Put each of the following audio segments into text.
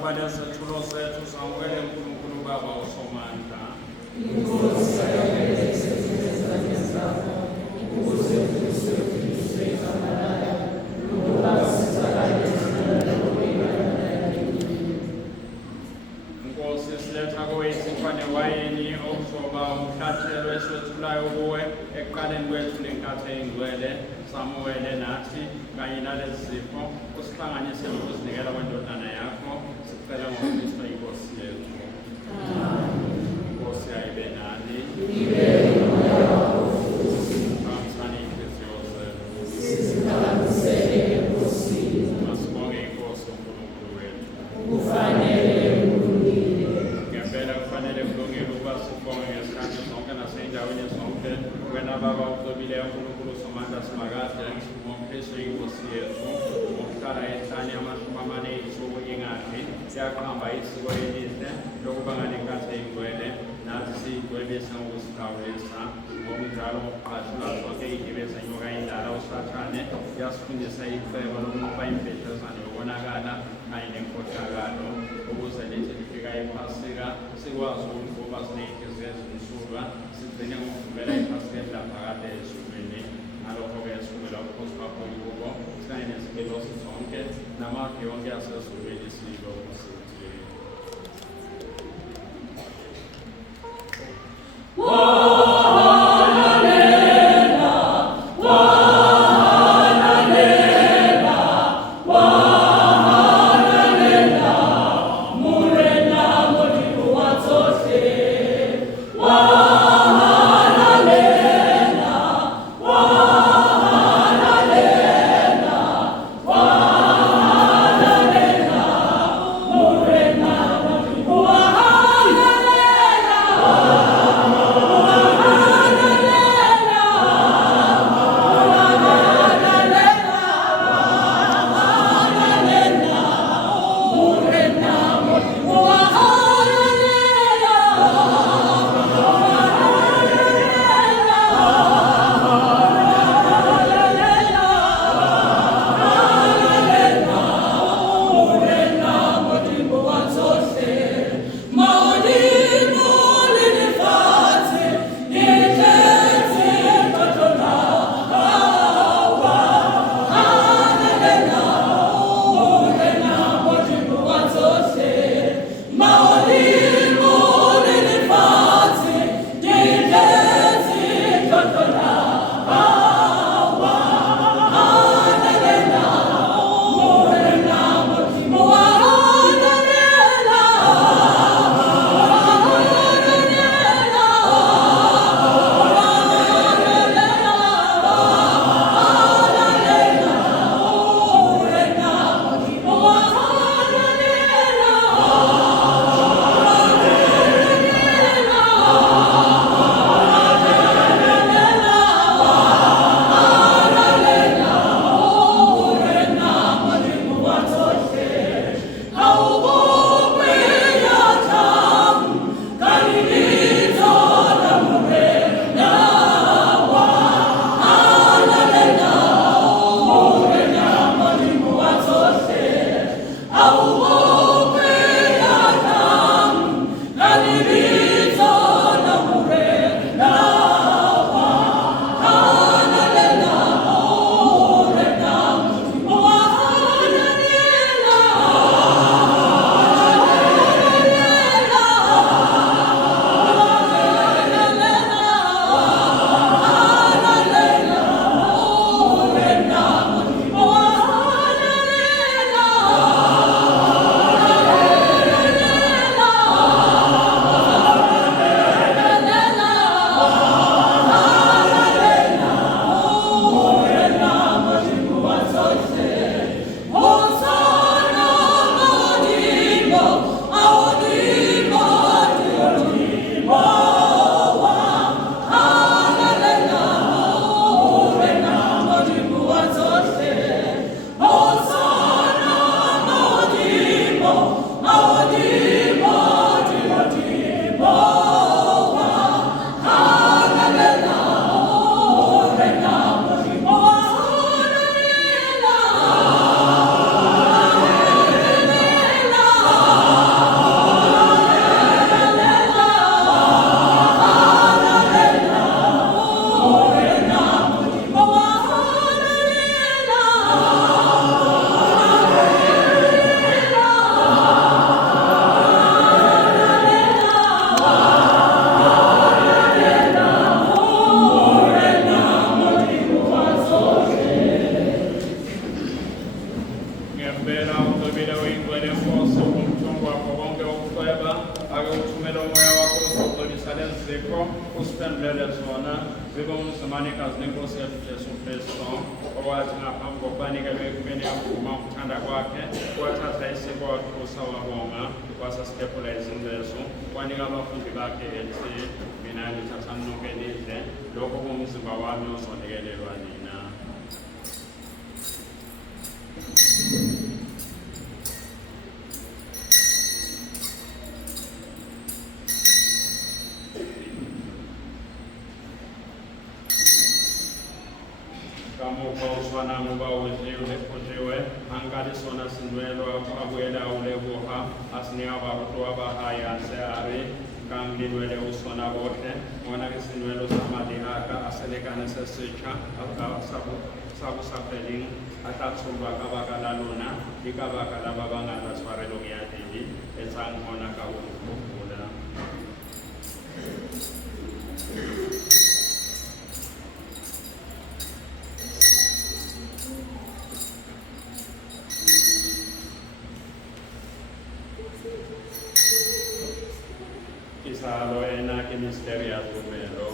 Sakubali sethulo sethu samukele uNkulunkulu Baba uSomandla. Inkosi ayakele isezizwe zakho ukuze kusebenziswe amalaya lokuba sizakale Nkosi siletha kuwe isipha newayini okuzoba umhlathelo eswethulayo kuwe ekuqaleni kwethu lenkathi engcwele samuwele nathi kanye nalezi zipho usihlanganise nokuzinikela kwendodana yakho sicela ngoKristu inkosi yethu. Inkosi ayibe nani. Qhamisani inhliziyo zenu. Masibonge inkosi uNkulunkulu wethu. Ngempela kufanele kulungile ukuba sibonge ngesikhathi sonke nasey'ndaweni zonke wena Baba uxobileyo uNkulunkulu Somandla simakade ngoKristu inkosi yethu ngokuhlala ehlane amashumi amane ey'nsuku ingaphi siyaqamba isiko elihle lokuba ngalenkathi engcwele nathi siyigcwebisa ngokusigawulisa ngokunjalo ngokuqashula zonke iy'hibe zenyuka indala usathane yasifundisa icebo lokunqoba imbethezane yokubonakala kanye nenkhohlakalo ukuze lithi lifika iphasika sikwazi ukuba siney'nhliziyo ezimsulwa sigcine ngokuvumela iphasika elilaphakade ezulwini. Ngalokho-ke sivumela ubukhosi bakho kubo sikanye nezingilosi zonke namakhi yonke asezulwini silokhu sithi Uwaile force kumchungu wako wonge ukueba aga utumelo moya wako usotolisale ziko uspendele zona zibo msumani kazi nikosi ya Yesu Kristo owati na pambo panika kumene akuma kutanda kwake watata isiko usawa bonga wasa stabilize ndeso kwanika abafundi bakhe ethi mina ngithathanuke nidle lokho kumzimba wami osonikelelwa nina. Kamu kauswana muba ujiwe angadi sona sinwelo abuela ulebuha asni abaruto abahaya seari kangi nwele usona bote mwana kisinwelo samadi haka aselekane sesicha sabu sapeling atatsumba kabakala luna dikabakala babangata swarelo ngiyadili etsang mona kawukukula. Kisalo ena que misteria primero.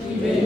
Amen.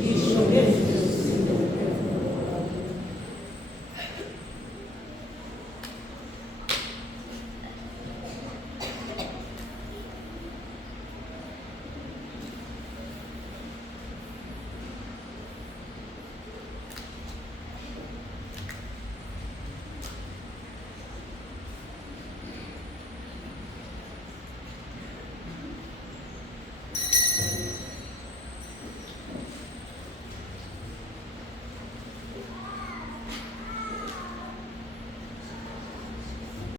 Isso mesmo.